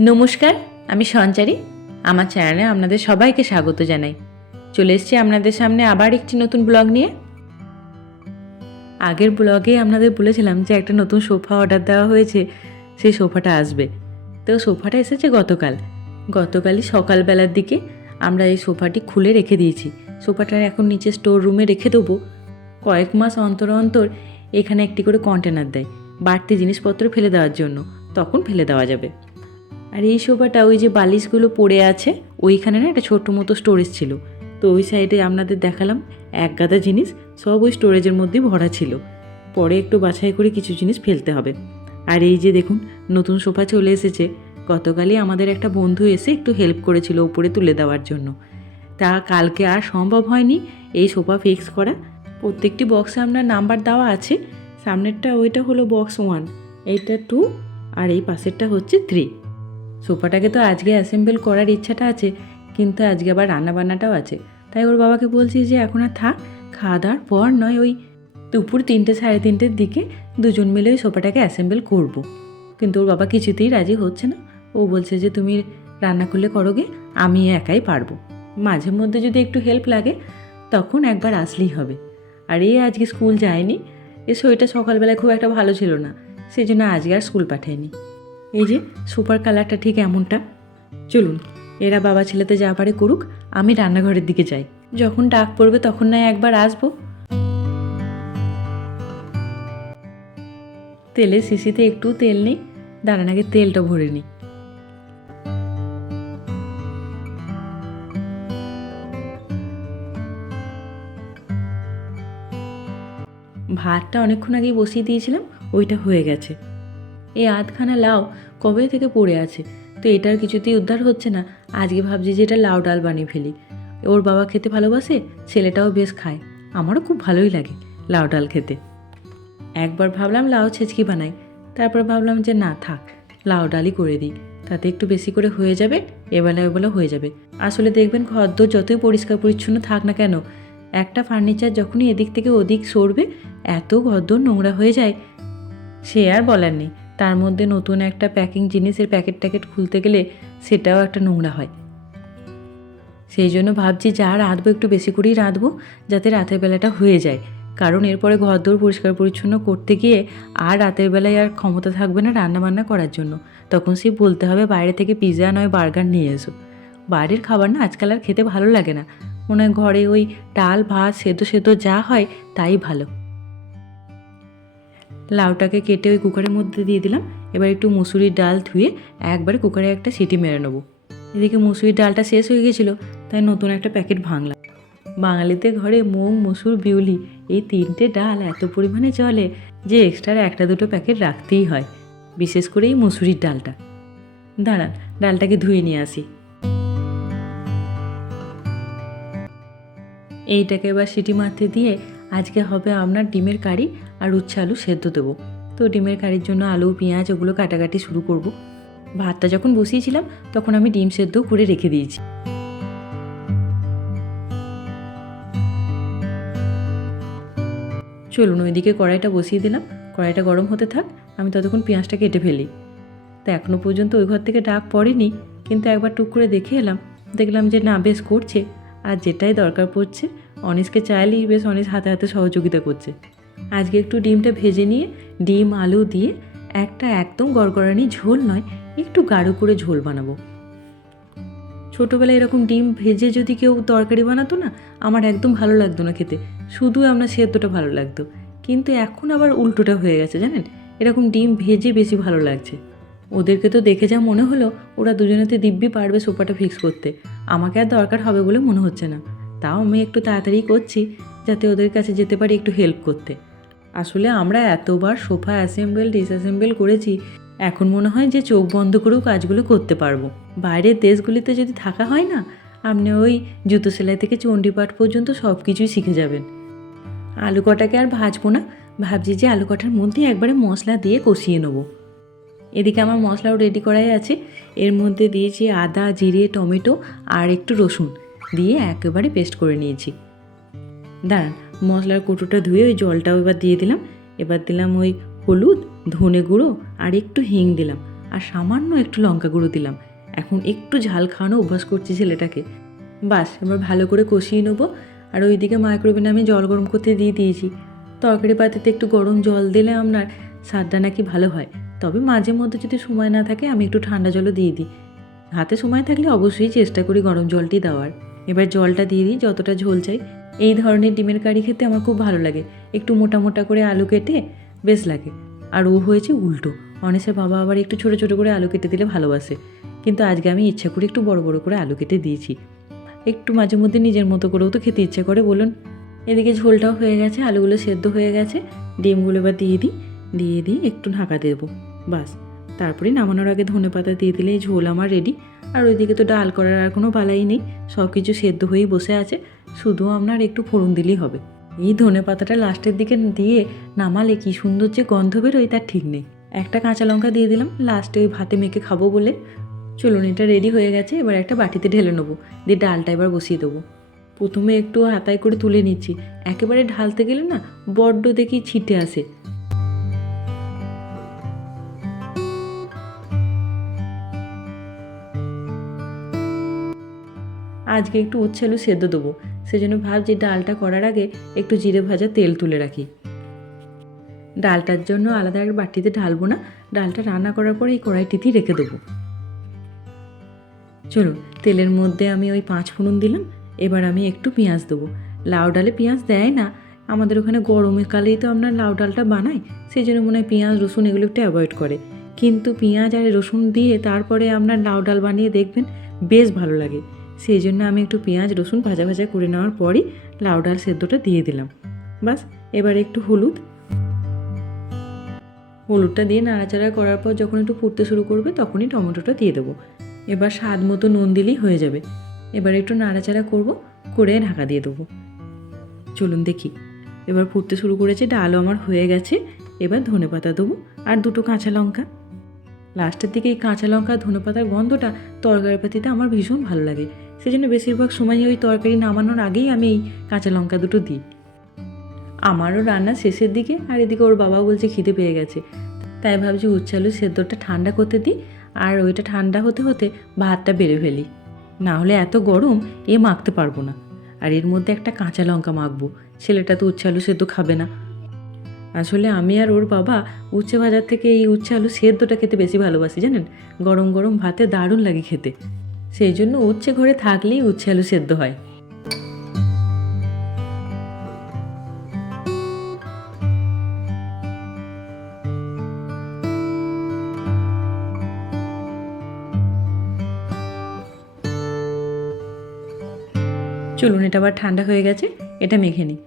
নমস্কার, আমি সঞ্চারী। আমার চ্যানেলে আপনাদের সবাইকে স্বাগত জানাই। চলে এসেছি আপনাদের সামনে আবার একটি নতুন ব্লগ নিয়ে। আগের ব্লগে আপনাদের বলেছিলাম যে একটা নতুন সোফা অর্ডার দেওয়া হয়েছে, সেই সোফাটা আসবে। তো সোফাটা এসেছে গতকাল। গতকালই সকালবেলার দিকে আমরা এই সোফাটি খুলে রেখে দিয়েছি। সোফাটা এখন নিচে স্টোর রুমে রেখে দেবো। কয়েক মাস অন্তর অন্তর এখানে একটি করে কন্টেনার দেয়, বাড়তি জিনিসপত্র ফেলে দেওয়ার জন্য। তখন ফেলে দেওয়া যাবে। আর এই সোফাটা ওই যে বালিশগুলো পড়ে আছে, ওইখানে না একটা ছোট্ট মতো স্টোরেজ ছিল। তো ওই সাইডে আপনাদের দেখালাম এক গাদা জিনিস, সব ওই স্টোরেজের মধ্যেই ভরা ছিল। পরে একটু বাছাই করে কিছু জিনিস ফেলতে হবে। আর এই যে দেখুন, নতুন সোফা চলে এসেছে। গতকালই আমাদের একটা বন্ধু এসে একটু হেল্প করেছিল উপরে তুলে দেওয়ার জন্য। তা কালকে আর সম্ভব হয়নি এই সোফা ফিক্স করা। প্রত্যেকটি বক্সে আপনার নাম্বার দেওয়া আছে। সামনেরটা ওইটা হলো বক্স ওয়ান এইটা টু আর এই পাশেরটা হচ্ছে থ্রি সোফাটাকে তো আজকে অ্যাসেম্বল করার ইচ্ছাটা আছে, কিন্তু আজকে আবার রান্নাবান্নাটাও আছে। তাই ওর বাবাকে বলছি যে এখন আর থাক খাওয়া দাওয়ার পর নয় ওই দুপুর তিনটে সাড়ে তিনটের দিকে দুজন মিলে ওই সোফাটাকে অ্যাসেম্বল করব। কিন্তু ওর বাবা কিছুতেই রাজি হচ্ছে না। ও বলছে যে তুমি রান্না করলে করোগে আমি একাই পারব। মাঝে মধ্যে যদি একটু হেল্প লাগে, তখন একবার আসলেই হবে। আর এই আজকে স্কুল যায়নি। এ শরীরটা সকালবেলায় খুব একটা ভালো ছিল না সেই জন্য আজকে আর স্কুল পাঠায়নি। এই যে, সুপার কালারটা ঠিক এমনটা। চলুন, এরা বাবা ছেলেতে যা পারে করুক, আমি রান্নাঘরের দিকে যাই। যখন ডাক পড়বে তখন নয় একবার আসব। তেলের শিশিতে একটু তেল নেই, দাঁড়ান আগে তেলটা ভরে নিই। ভাতটা অনেকক্ষণ আগেই বসিয়ে দিয়েছিলাম, ওইটা হয়ে গেছে। এই আধখানা লাউ কবে থেকে পড়ে আছে? তো এটার কিছুতেই উদ্ধার হচ্ছে না। আজকে ভাবছি যে এটা লাউ ডাল বানিয়ে ফেলি। ওর বাবা খেতে ভালোবাসে, ছেলেটাও বেশ খায়। আমারও খুব ভালোই লাগে লাউ ডাল খেতে। একবার ভাবলাম লাউ ছেচকি বানাই। তারপর ভাবলাম যে না, থাক, লাউ ডালই করে দিই। তাতে একটু বেশি করে হয়ে যাবে, এবেলা এবেলা হয়ে যাবে। আসলে দেখবেন ঘরদোর যতই পরিষ্কার পরিচ্ছন্ন থাক না কেন, একটা ফার্নিচার যখনই এদিক থেকে ওদিক সরবে, এত ঘরদোর নোংরা হয়ে যায়, সে আর বলার নেই। তার মধ্যে নতুন একটা প্যাকিং জিনিসের প্যাকেট ট্যাকেট খুলতে গেলে সেটাও একটা নোংরা হয়। সেই জন্য ভাবছি যা রাঁধবো একটু বেশি করেই রাঁধবো, যাতে রাতের বেলাটা হয়ে যায়। কারণ এরপরে ঘরদোর পরিষ্কার পরিচ্ছন্ন করতে গিয়ে আর রাতের বেলায় আর ক্ষমতা থাকবে না রান্না বান্না করার জন্য। তখন সে বলতে হবে, বাইরে থেকে পিৎজা নয়, বার্গার নিয়ে এসো। বাইরের খাবার না আজকাল আর খেতে ভালো লাগে না। মনে হয় ঘরে ওই ডাল, ভাত, সেদ্ধ সেদ্ধ যা হয় তাই ভালো। লাউটাকে কেটে ওই কুকারের মধ্যে দিয়ে দিলাম। এবার একটু মুসুরির ডাল ধুয়ে একবারে কুকারে একটা সিটি মেরে নেব। এদিকে মুসুরির ডালটা শেষ হয়ে গেছিল, তাই নতুন একটা প্যাকেট ভাঙলাম। বাঙালিতে ঘরে মুগ মসুর, বিউলি এই তিনটে ডাল এত পরিমাণে চলে যে এক্সট্রা একটা দুটো প্যাকেট রাখতেই হয়, বিশেষ করে এই মুসুরির ডালটা। দাঁড়ান, ডালটাকে ধুয়ে নিয়ে আসি। এইটাকে এবার সিটি মারতে দিয়ে আজকে হবে আপনার ডিমের কারি আর উচ্ছে আলু সেদ্ধ দেবো। তো ডিমের কারির জন্য আলু, পেঁয়াজ ওগুলো কাটাকাটি শুরু করব। ভাতটা যখন বসিয়েছিলাম, তখন আমি ডিম সেদ্ধ করে রেখে দিয়েছি। চলুন ওইদিকে কড়াইটা বসিয়ে দিলাম। কড়াইটা গরম হতে থাক, আমি ততক্ষণ পেঁয়াজটা কেটে ফেলি। তা এখনও পর্যন্ত ওই ঘর থেকে ডাক পড়েনি, কিন্তু একবার টুক করে দেখে এলাম। দেখলাম যে না, বেশ করছে। আর যেটাই দরকার পড়ছে অনিসকে চাইলেই বেশ অনিস হাতে হাতে সহযোগিতা করছে। আজকে একটু ডিমটা ভেজে নিয়ে, ডিম, আলু দিয়ে একটা একদম গড়গড়ানি ঝোল নয়, একটু গাঢ় করে ঝোল বানাবো। ছোটোবেলায় এরকম ডিম ভেজে যদি কেউ তরকারি বানাতো না, আমার একদম ভালো লাগতো না খেতে। শুধু আপনার সেদ্ধটা ভালো লাগতো। কিন্তু এখন আবার উল্টোটা হয়ে গেছে, জানেন? এরকম ডিম ভেজে বেশি ভালো লাগছে। ওদেরকে তো দেখে যা মনে হলো, ওরা দুজনেতে দিব্যি পারবে সোফাটা ফিক্স করতে। আমাকে আর দরকার হবে বলে মনে হচ্ছে না। তাও আমি একটু তাড়াতাড়ি করছি যাতে ওদের কাছে যেতে পারি একটু হেল্প করতে। আসলে আমরা এতবার সোফা অ্যাসেম্বল ডিসঅ্যাসেম্বল করেছি, এখন মনে হয় যে চোখ বন্ধ করেও কাজগুলো করতে পারব। বাইরের দেশগুলিতে যদি থাকা হয় না, আপনি ওই জুতো সেলাই থেকে চণ্ডীপাঠ পর্যন্ত সব কিছুই শিখে যাবেন। আলু কটাকে আর ভাজবো না, ভাবছি যে আলু কটার মধ্যে একবারে মশলা দিয়ে কষিয়ে নেব। এদিকে আমার মশলাও রেডি করাই আছে, এর মধ্যে দিয়েছি আদা, জিরে, টমেটো আর একটু রসুন। দিয়ে একেবারে পেস্ট করে নিয়েছি। দাঁড়ান, মশলার কৌটোটা ধুয়ে ওই জলটাও এবার দিয়ে দিলাম। এবার দিলাম ওই হলুদ, ধনে গুঁড়ো আর একটু হিং দিলাম। আর সামান্য একটু লঙ্কা গুঁড়ো দিলাম। এখন একটু ঝাল খাওয়ানো অভ্যাস করছি ছেলেটাকে। বাস, এবার ভালো করে কষিয়ে নেব। আর ওইদিকে মাইক্রোওভেনে আমি জল গরম করতে দিয়ে দিয়েছি। তরকারি পাতিতে একটু গরম জল দিলে আপনার স্বাদটা নাকি ভালো হয়। তবে মাঝে মধ্যে যদি সময় না থাকে, আমি একটু ঠান্ডা জলও দিয়ে দিই। হাতে সময় থাকলে অবশ্যই চেষ্টা করি গরম জলটি দেওয়ার। এবার জলটা দিয়ে দিই, যতটা ঝোল চাই। এই ধরনের ডিমের কারি খেতে আমার খুব ভালো লাগে। একটু মোটা মোটা করে আলু কেটে বেশ লাগে। আর ও হয়েছে উল্টো। অনেসের বাবা আবার একটু ছোটো ছোটো করে আলু কেটে দিলে ভালোবাসে। কিন্তু আজকে আমি ইচ্ছা করে একটু বড় বড় করে আলু কেটে দিয়েছি। একটু মাঝে মধ্যে নিজের মতো করেও তো খেতে ইচ্ছে করে, বলুন। এদিকে ঝোলটাও হয়ে গেছে, আলুগুলো সেদ্ধ হয়ে গেছে। ডিমগুলো এবার দিয়ে দিই। দিয়ে দিই একটু ঢাকা দেবো। বাস। তারপরে নামানোর আগে ধনে পাতা দিয়ে দিলে ঝোল আমার রেডি আর ওইদিকে তো ডাল করার আর কোনো বালাই নেই সব কিছু সেদ্ধ হয়েই বসে আছে। শুধু আপনার একটু ফোড়ন দিলেই হবে। এই ধনে পাতাটা লাস্টের দিকে দিয়ে নামালে কি সুন্দর যে গন্ধ বেরোয় তার ঠিক নেই। একটা কাঁচা লঙ্কা দিয়ে দিলাম লাস্টে ওই ভাতে মেখে খাব বলে। চলুন, এটা রেডি হয়ে গেছে, এবার একটা বাটিতে ঢেলে নেব। দিয়ে ডালটা এবার বসিয়ে দেবো। প্রথমে একটু হাতায় করে তুলে নিচ্ছি। একেবারে ঢালতে গেলে না, বড্ড দেখি ছিটে আসে। আজকে একটু উচ্ছে আলু সেদ্ধ দেবো। সেজন্য ভাবছি ডালটা করার আগে একটু জিরে ভাজা তেল তুলে রাখি। ডালটার জন্য আলাদা এক বাটিতে ঢালবো না, ডালটা রান্না করার পরে এই কড়াইটিতেই রেখে দেবো। চলুন তেলের মধ্যে আমি ওই পাঁচ ফোড়ন দিলাম, এবার আমি একটু পেঁয়াজ দেবো। লাউ ডালে পেঁয়াজ দেয় না, আমাদের ওখানে গরমের কালেই তো আপনার লাউ ডালটা বানাই সেই জন্য মনে হয় পেঁয়াজ, রসুন এগুলো একটু অ্যাভয়েড করে। কিন্তু পেঁয়াজ আর রসুন দিয়ে তারপরে আপনার লাউ ডাল বানিয়ে দেখবেন, বেশ ভালো লাগে। সেই জন্য আমি একটু পেঁয়াজ, রসুন ভাজা ভাজা করে নেওয়ার পরই লাউ ডাল সেদ্ধটা দিয়ে দিলাম। বাস, এবার একটু হলুদ। হলুদটা দিয়ে নাড়াচাড়া করার পর যখন একটু ফুটতে শুরু করবে তখনই টমেটোটা দিয়ে দেবো। এবার স্বাদ মতো নুন দিলেই হয়ে যাবে। এবার একটু নাড়াচাড়া করব, করে ঢাকা দিয়ে দেবো। চলুন দেখি। এবার ফুটতে শুরু করেছে, ডালও আমার হয়ে গেছে। এবার ধনে পাতা দেবো আর দুটো কাঁচা লঙ্কা। লাস্টের দিকে এই কাঁচা লঙ্কা, ধনে পাতার গন্ধটা তরকারি পাতিতে আমার ভীষণ ভালো লাগে। সেই জন্য বেশিরভাগ সময় ওই তরকারি নামানোর আগেই আমি এই কাঁচা লঙ্কা দুটো দিই। আমারও রান্না শেষের দিকে আর এদিকে ওর বাবা বলছে খিদে পেয়ে গেছে। তাই ভাবছি উচ্চালু সেদ্ধটা ঠান্ডা করতে দিই আর ওইটা ঠান্ডা হতে হতে ভাতটা বেড়ে ফেলি। না হলে এত গরম, এ মাখতে পারব না। আর এর মধ্যে একটা কাঁচা লঙ্কা মাখবো। ছেলেটা তো উচ্ছে আলু সেদ্ধ খাবে না। আসলে আমি আর ওর বাবা উচ্ছে ভাজার থেকে এই উচ্ছে আলু সেদ্ধটা খেতে বেশি ভালোবাসি, জানেন? গরম গরম ভাতে দারুণ লাগে খেতে। সেই জন্য উচ্ছে ঘরে থাকলেই উচ্ছে আলু সেদ্ধ হয়। চলুন, এটা আবার ঠান্ডা হয়ে গেছে, এটা মেখে নিই।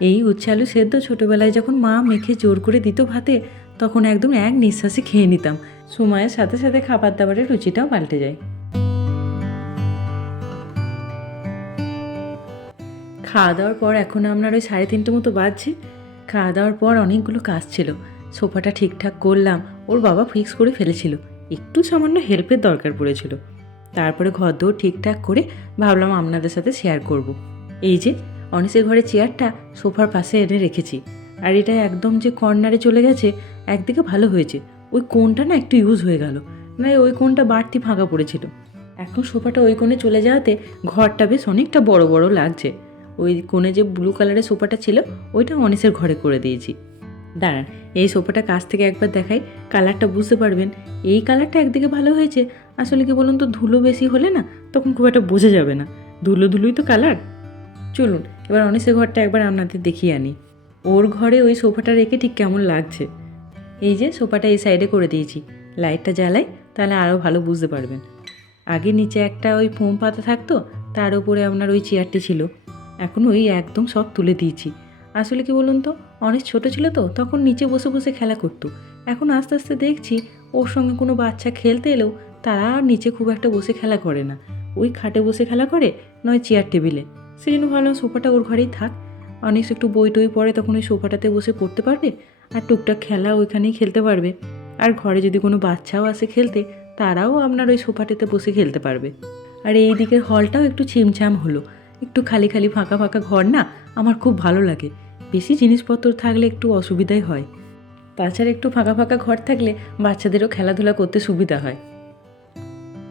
এই উচ্ছে আলু সেদ্ধ ছোটোবেলায় যখন মা মেখে জোর করে দিত ভাতে, তখন একদম এক নিঃশ্বাসে খেয়ে নিতাম। সময়ের সাথে সাথে খাবার দাবারের রুচিটাও পাল্টে যায়। খাওয়া দাওয়ার পর এখন আপনার ওই সাড়ে তিনটে মতো বাজছে। খাওয়া দাওয়ার পর অনেকগুলো কাজ ছিল। সোফাটা ঠিকঠাক করলাম, ওর বাবা ফিক্স করে ফেলেছিল। একটু সামান্য হেল্পের দরকার পড়েছিল। তারপরে ঘর দৌড় ঠিকঠাক করে ভাবলাম আপনাদের সাথে শেয়ার করব। এই যে, অনিসের ঘরে চেয়ারটা সোফার পাশে এনে রেখেছি। আর এটা একদম যে কর্নারে চলে গেছে, একদিকে ভালো হয়েছে। ওই কোণটা না একটু ইউজ হয়ে গেল। না, ওই কোণটা বাড়তি ফাঁকা পড়েছিল। এখন সোফাটা ওই কোণে চলে যাওয়াতে ঘরটা বেশ অনেকটা বড় বড় লাগছে। ওই কোণে যে ব্লু কালারের সোফাটা ছিল ওইটা অনিসের ঘরে করে দিয়েছি। দাঁড়ান, এই সোফাটা কাছ থেকে একবার দেখাই কালারটা বুঝতে পারবেন। এই কালারটা একদিকে ভালো হয়েছে, আসলে কি বলুন তো, ধুলো বেশি হলে না, তখন খুব একটা বোঝা যাবে না। ধুলো ধুলোই তো কালার চলুন, এবার অনিসের ঘরটা একবার আপনাদের দেখিয়ে আনি। ওর ঘরে ওই সোফাটা রেখে ঠিক কেমন লাগছে? এই যে সোফাটা এই সাইডে করে দিয়েছি। লাইটটা জ্বালাই, তাহলে আরও ভালো বুঝতে পারবেন। আগে নিচে একটা ওই ফোম পাতা থাকতো, তার উপরে আপনার ওই চেয়ারটি ছিল। এখন ওই একদম সব তুলে দিয়েছি। আসলে কি বলুন তো, অনেক ছোট ছিল তো, তখন নিচে বসে বসে খেলা করতো। এখন আস্তে আস্তে দেখছি, ওর সঙ্গে কোনো বাচ্চা খেলতে এলেও তারা আর নিচে খুব একটা বসে খেলা করে না। ওই খাটে বসে খেলা করে, নয় চেয়ার টেবিলে। সেই জন্য ভাবলাম সোফাটা ওর ঘরেই থাক। অনেক একটু বই টই পড়ে তখন ওই সোফাটাতে বসে পড়তে পারবে আর টুকটাক খেলা ওইখানেই খেলতে পারবে। আর ঘরে যদি কোনো বাচ্চাও আসে খেলতে, তারাও আপনার ওই সোফাটাতে বসে খেলতে পারবে। আর এই দিকের হলটাও একটু ছিমছাম হলো। একটু খালি খালি ফাঁকা ফাঁকা ঘর না, আমার খুব ভালো লাগে। বেশি জিনিসপত্র থাকলে একটু অসুবিধাই হয়। তাছাড়া একটু ফাঁকা ফাঁকা ঘর থাকলে বাচ্চাদেরও খেলাধুলা করতে সুবিধা হয়।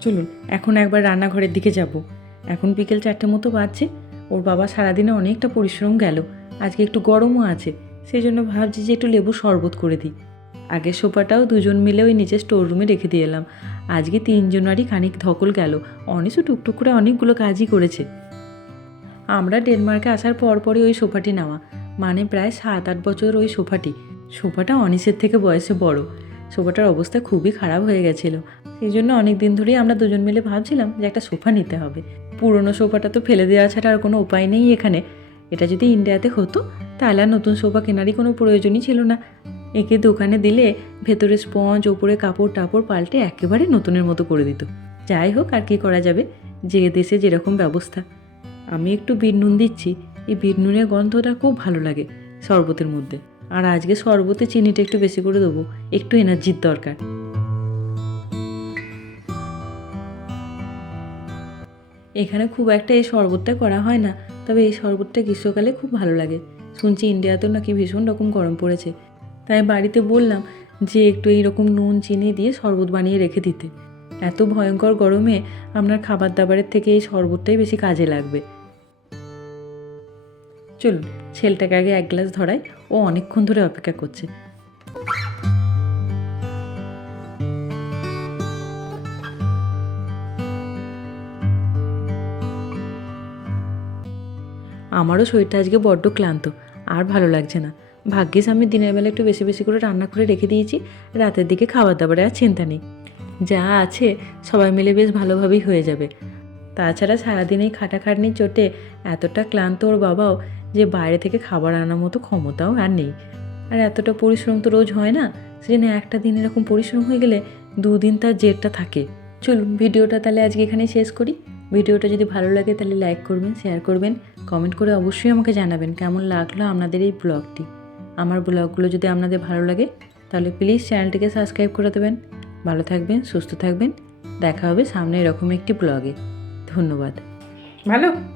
চলুন, এখন একবার রান্নাঘরের দিকে যাব। এখন বিকেল চারটে মতো বাজছে। ওর বাবা সারাদিনে অনেকটা পরিশ্রম গেল। আজকে একটু গরমও আছে। সেই জন্য ভাবছি যে একটু লেবু শরবত করে দিই। আগের সোফাটাও দুজন মিলে ওই নিচে স্টোর রুমে রেখে দিয়ে এলাম। আজকে তিনজনারই খানিক ধকল গেল। অনেকও টুকটুক করে অনেকগুলো কাজই করেছে। আমরা ডেনমার্কে আসার পরপরই ওই সোফাটি নেওয়া। মানে প্রায় সাত আট বছর ওই সোফাটি। সোফাটা অনিসের থেকে বয়সে বড়। সোফাটার অবস্থা খুবই খারাপ হয়ে গেছিল। সেই জন্য অনেক দিন ধরেই আমরা দুজন মিলে ভাবছিলাম যে একটা সোফা নিতে হবে। পুরনো সোফাটা তো ফেলে দেওয়া ছাড়া আর কোনো উপায় নেই এখানে। এটা যদি ইন্ডিয়াতে হতো, তাহলে আর নতুন সোফা কেনারই কোনো প্রয়োজনই ছিল না। একে দোকানে দিলে ভেতরে স্পঞ্জ, ওপরে কাপড় টাপড় পাল্টে একেবারে নতুনের মতো করে দিত। যাই হোক, আর কি করা যাবে? যে দেশে যেরকম ব্যবস্থা। আমি একটু বিট নুন দিচ্ছি। এই বিট নুনের গন্ধটা খুব ভালো লাগে শরবতের মধ্যে। আর আজকে শরবতে চিনিটা একটু বেশি করে দেবো, একটু এনার্জির দরকার। এখানে খুব একটা এই শরবতটা করা হয় না, তবে এই শরবতটা গ্রীষ্মকালে খুব ভালো লাগে। শুনছি ইন্ডিয়াতেও নাকি ভীষণ রকম গরম পড়েছে। তাই বাড়িতে বললাম যে একটু এইরকম নুন, চিনি দিয়ে শরবত বানিয়ে রেখে দিতে। এত ভয়ঙ্কর গরমে আপনার খাবার দাবারের থেকে এই শরবতটাই বেশি কাজে লাগবে। চলুন, ছেলেটাকে আগে এক গ্লাস ধরাই। ও অনেকক্ষণ ধরে অপেক্ষা করছে। আমারও শরীরটা আজকে বড্ড ক্লান্ত, আর ভালো লাগছে না। ভাগ্যিস আমি দিনের বেলা একটু বেশি বেশি করে রান্না করে রেখে দিয়েছি, রাতের দিকে খাবার দাবারে আর চিন্তা নেই। যা আছে, সবাই মিলে বেশ ভালোভাবেই হয়ে যাবে। তাছাড়া সারাদিন এই খাটাখাটনির চোটে এতটা ক্লান্ত ওর বাবাও যে বাইরে থেকে খাবার আনার মতো ক্ষমতাও আর নেই। আর এতটা পরিশ্রম তো রোজ হয় না, সেজন্য একটা দিন এরকম পরিশ্রম হয়ে গেলে দুদিন তার জেরটা থাকে। চলুন, ভিডিওটা তাহলে আজকে এখানে শেষ করি। ভিডিওটা যদি ভালো লাগে তাহলে লাইক করবেন, শেয়ার করবেন, কমেন্ট করে অবশ্যই আমাকে জানাবেন কেমন লাগল আপনাদের এই ব্লগটি। আমার ব্লগগুলো যদি আপনাদের ভালো লাগে, তাহলে প্লিজ চ্যানেলটিকে সাবস্ক্রাইব করে দেবেন। ভালো থাকবেন, সুস্থ থাকবেন। দেখা হবে সামনে এরকম একটি ব্লগে। ধন্যবাদ। ভালো।